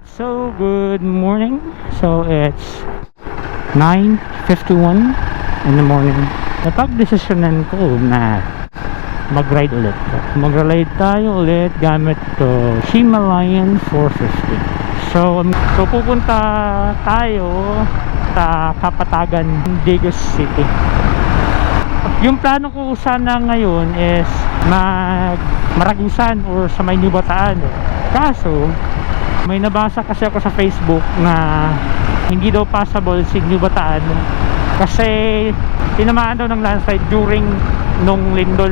Alright, so good morning. So it's 9:51 in the morning. Napag-desisyonan ko na mag-ride ulit. Mag-ride tayo ulit gamit to Himalayan 450. So pupunta tayo sa Kapatagan, Digos City. Yung plano ko sana ngayon is Maragusan or sa may New Bataan. Kaso may nabasa kasi ako sa Facebook na hindi daw possible si New Bataan kasi tinamaan daw ng landslide during nung lindol.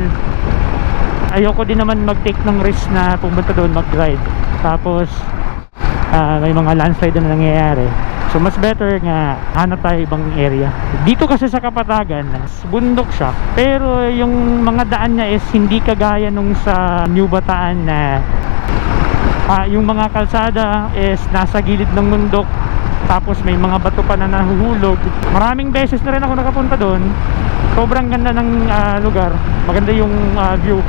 Ayoko din naman mag-take ng risk na pumunta doon mag-ride tapos may mga landslide na nangyayari. So mas better nga hanap tayo ibang area. Dito kasi sa Kapatagan, bundok siya. Pero yung mga daan niya is hindi kagaya nung sa New Bataan na yung mga kalsada is nasa gilid ng bundok. Tapos may mga bato pa na nahuhulog. Maraming beses na rin ako nakapunta doon. Sobrang ganda ng lugar. Maganda yung view.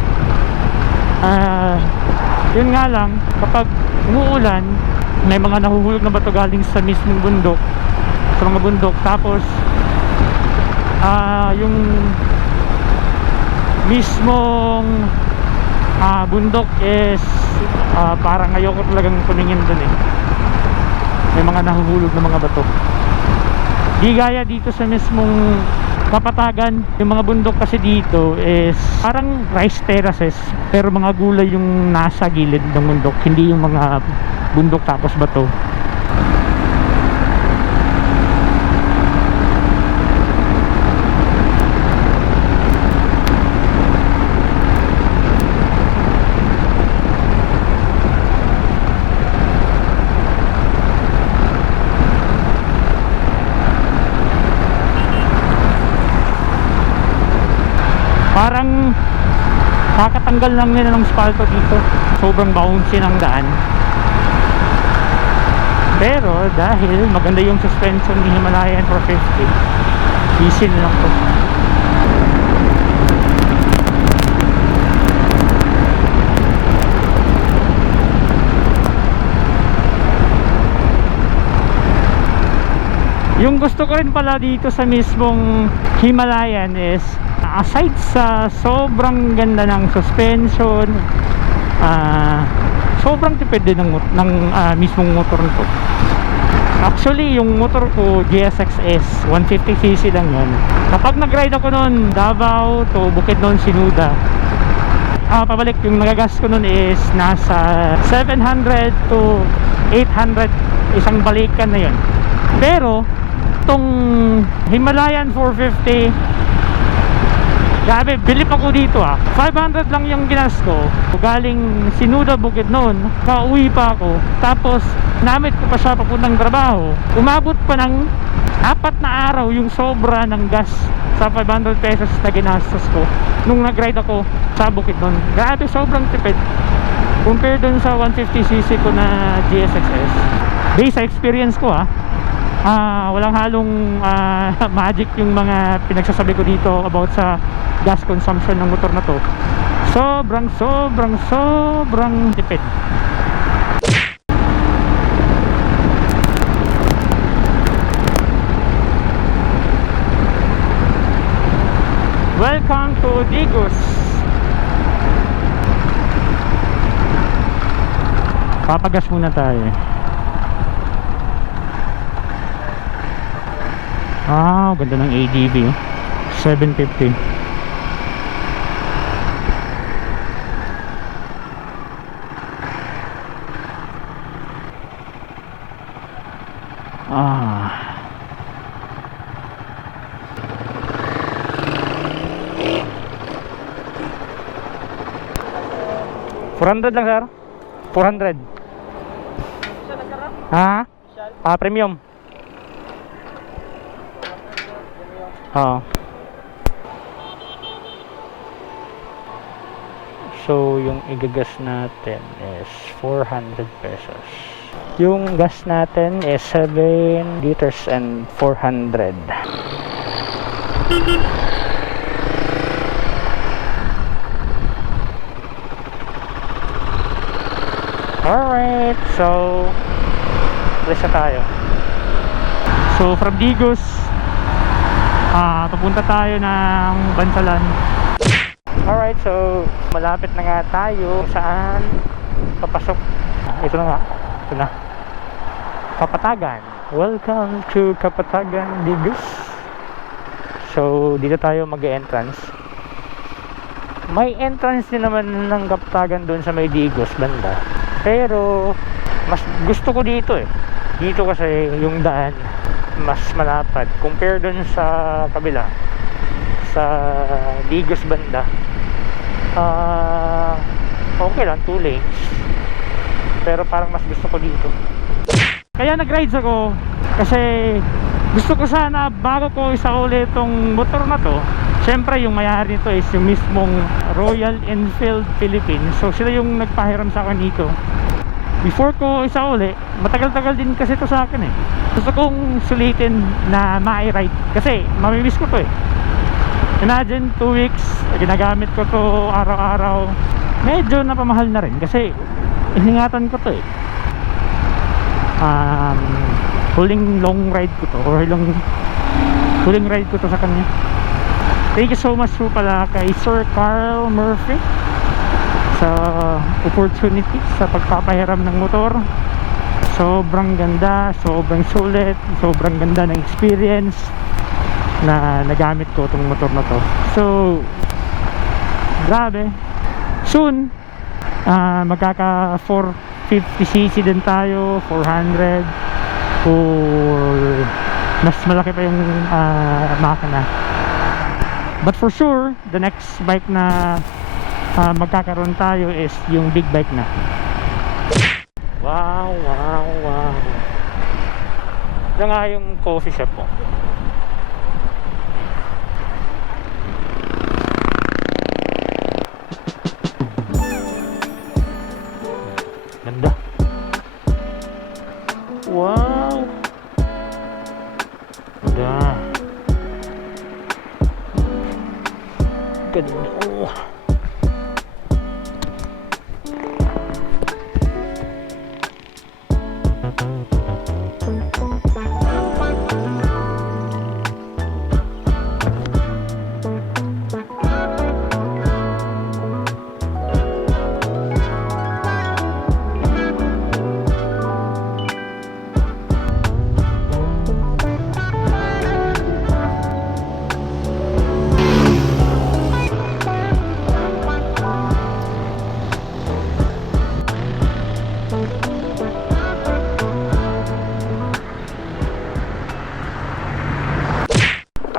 Yun nga lang, kapag umuulan, may mga nahuhulog na bato galing sa mismong bundok, sa mga bundok. Tapos yung mismong bundok is parang ayoko talagang tumingin dun eh. May mga nahuhulog na mga bato. Di gaya dito sa mismong Kapatagan. Yung mga bundok kasi dito is parang rice terraces, pero mga gulay yung nasa gilid ng bundok, hindi yung mga bundok tapos bato. Parang kakatanggal lang nila ng spalto dito. Sobrang bouncy ng daan. Pero dahil maganda yung suspension ni Himalayan 450, easy na lang to. Yung gusto ko rin pala dito sa mismong Himalayan is aside sa sobrang ganda ng suspension, sobrang tipid din ng mismong motor nito. Actually yung motor ko GSX-S 150cc lang yun. Kapag nag-ride ako noon Davao to Bukidnon, Sinuda, pabalik yung nagagas ko noon is nasa 700 to 800 isang balikan na yun. Pero itong Himalayan 450, grabe, bilip ako dito 500 lang yung ginas ko. Galing Sinuda, Bukidnon, kauwi pa ako. Tapos namit ko pa siya papuntang trabaho. Umabot pa ng 4 na araw yung sobra ng gas sa 500 pesos na ginastos ko nung nag-ride ako sa Bukidnon. Grabe, sobrang tipid compare dun sa 150cc ko na GSX-S. Based sa experience ko walang halong magic yung mga pinagsasabi ko dito about sa gas consumption ng motor na to. Sobrang tipid. Welcome to Digos. Papagas muna tayo. Ganda ng ADV 750. $400 lang sir. 400. Premium. So yung igagas natin is 400 pesos. Yung gas natin is 7 liters and 400. Alright, so alis na tayo. So from Digos, papunta tayo ng Bansalan. Alright, so malapit na nga tayo saan papasok. Ito na nga, ito na, Kapatagan. Welcome to Kapatagan, Digos. So dito tayo mag-entrance. May entrance din naman ng Kapatagan doon sa may Digos banda, pero mas gusto ko dito eh. Dito kasi yung daan mas malapad compare doon sa kabila, sa Digos banda. Okay lang, 2 lanes, pero parang mas gusto ko dito. Kaya nag-rides ako kasi gusto ko sana, bago ko isauli itong motor na to, syempre yung mayari nito is yung mismong Royal Enfield Philippines. So sila yung nagpahiram sa akin dito. Before ko isauli, matagal-tagal din kasi ito sa akin eh. Gusto kong sulitin na ma-ride kasi mamimiss ko to eh. Imagine 2 weeks ginagamit ko to araw-araw. Medyo napamahal na rin kasi iningatan ko to eh. Huling long ride ko to, or huling ride ko to sa kanya. Thank you so much po pala kay Sir Carl Murphy sa opportunity sa pagpapahiram ng motor. Sobrang ganda, sobrang sulit, sobrang ganda ng experience na nagamit ko itong motor na to. So grabe, soon magkaka 450cc din tayo, 400, or mas malaki pa yung makina. But for sure, the next bike na magkakaroon tayo is yung big bike na. Wow, wow, wow. Ito nga yung coffee shop po. Ganda. Wow. Ganda. Ganda. Oh.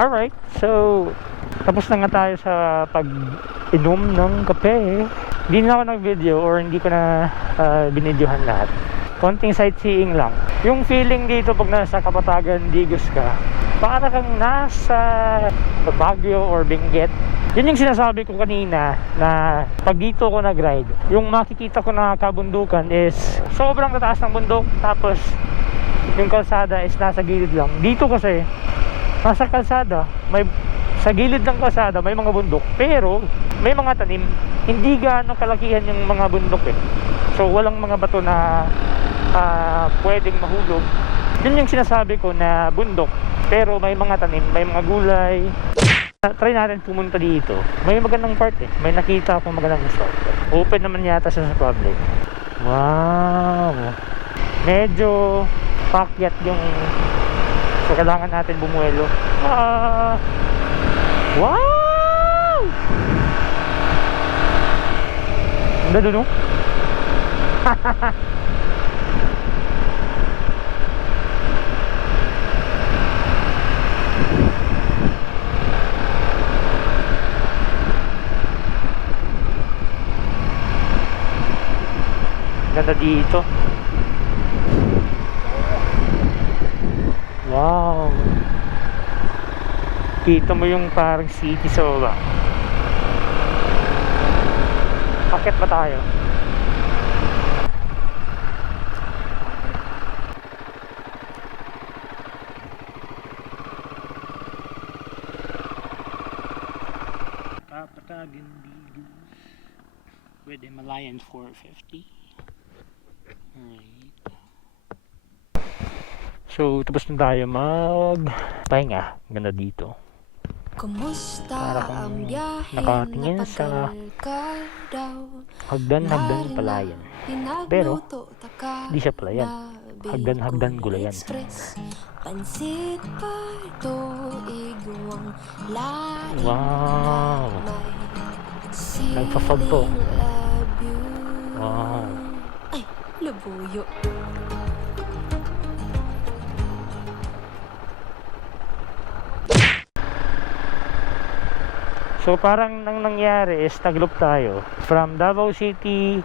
Alright, so tapos na nga tayo sa pag-inom ng kape. Hindi na ako nag-video, or hindi ko na binidyohan lahat. Konting sightseeing lang. Yung feeling dito pag nasa Kapatagan, Digos ka, para kang nasa Baguio or Benguet. Yun yung sinasabi ko kanina, na pag dito ko nag-ride, yung makikita ko na kabundukan is sobrang tataas ng bundok, tapos yung kalsada is nasa gilid lang. Dito kasi nasa kalsada, sa gilid ng kalsada may mga bundok, pero may mga tanim. Hindi gaano kalakihan yung mga bundok eh. So walang mga bato na pwedeng mahulog. Yun yung sinasabi ko na bundok, pero may mga tanim, may mga gulay. Try natin pumunta dito. May magandang part eh. May nakita akong magandang resort. Open naman yata sa public. Wow. Medyo pakyat yung, so kailangan natin bumuelo. Wow! Ganda doon, no? Ganda dito. Wow. Kita mo yung parang city sa baba. Akit ba tayo? Kapatagan Digos. Pwede Malayan 450. Alright. So, tapos na tayo pahinga. Ganda dito. Kumusta Para ang kung biyahe nakatingin na sa tagal ka daw? hagdan palayan. Pero, di siya palayan. Hagdan gulayan. Pansit pa ito, igwang laing Wow! Nagpa-fog po. Wow! Ay, labuyo. So parang nang nangyari is nag-loop tayo from Davao City,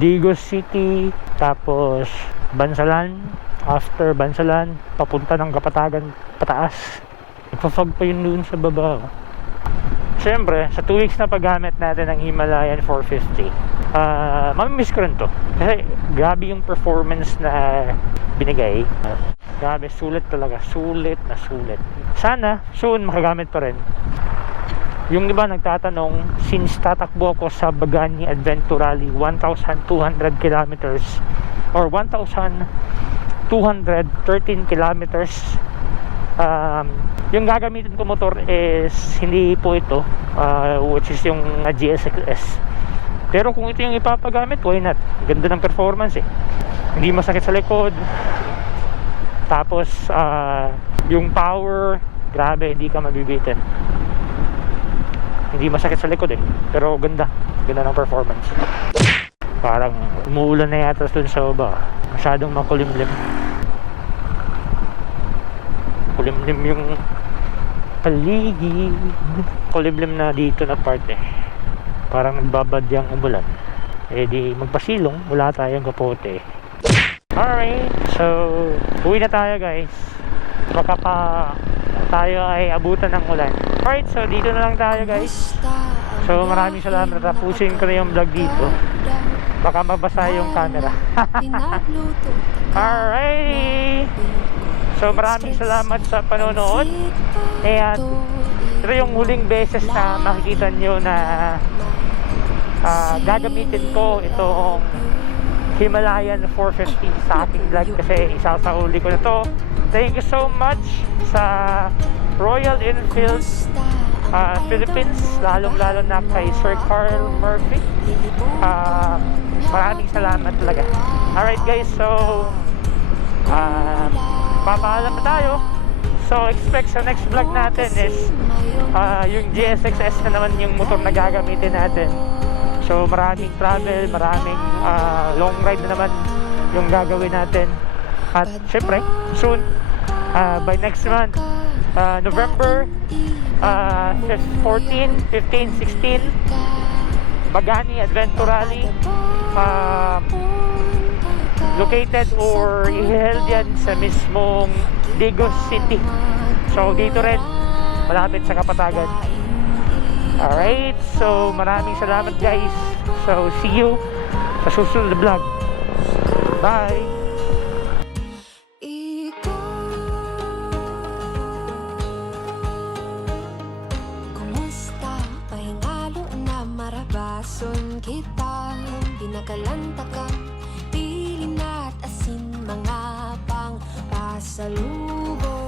Digos City, tapos Bansalan. After Bansalan, papunta ng Kapatagan pataas. Nagpa-fog pa yun dun sa baba. Siyempre, sa 2 weeks na paggamit natin ng Himalayan 450, mamimiss ko rin to. Kasi grabe yung performance na binigay. Grabe, sulit talaga. Sulit na sulit. Sana, soon makagamit pa rin. Yung iba nagtatanong, since tatakbo ako sa Bagani Adventure Rally 1,200 kilometers or 1,213 kilometers, yung gagamitin ko motor is hindi po ito, which is yung GSX-S. Pero kung ito yung ipapagamit, why not? Ganda ng performance eh. Hindi masakit sa likod. Tapos yung power, grabe, hindi ka mabibitin. Hindi masakit sa likod eh, pero ganda ng performance. Parang umuulan na yata dun sa baba. Masyadong makulimlim yung paligid. Kulimlim na dito na part eh. Parang nagbabadyang umulan. Eh di magpasilong, wala tayong kapote. Alright, so uwi na tayo guys. Baka pa tayo ay abutan ng ulan. Alright, so dito na lang tayo guys. So maraming salamat. Tapusin ko na yung vlog dito. Baka mabasa yung camera. Alright, so maraming salamat sa panonood. And ito yung huling beses na makikita nyo na gagamitin ko itong Himalayan 450 sa aking vlog, kasi isasauli ko na to. Thank you so much sa Royal Enfield Philippines, lalong-lalo na kay Sir Carl Murphy. Maraming salamat talaga. Alright guys, so papaalam na tayo. So expect sa next vlog natin is yung GSX-S na naman yung motor na gagamitin natin. So maraming travel, maraming long ride na naman yung gagawin natin. At syempre, soon, by next month, November 14, 15, 16, Bagani Adventure Rally, located or i-held yan sa mismong Digos City. So dito rin, malapit sa Kapatagan. Alright, so maraming salamat guys. So see you sa susunod na vlog. Bye! Kumusta? Pahingalo na marabason kita. Binakalanta ka, piling at asin, mga pang pasalubong.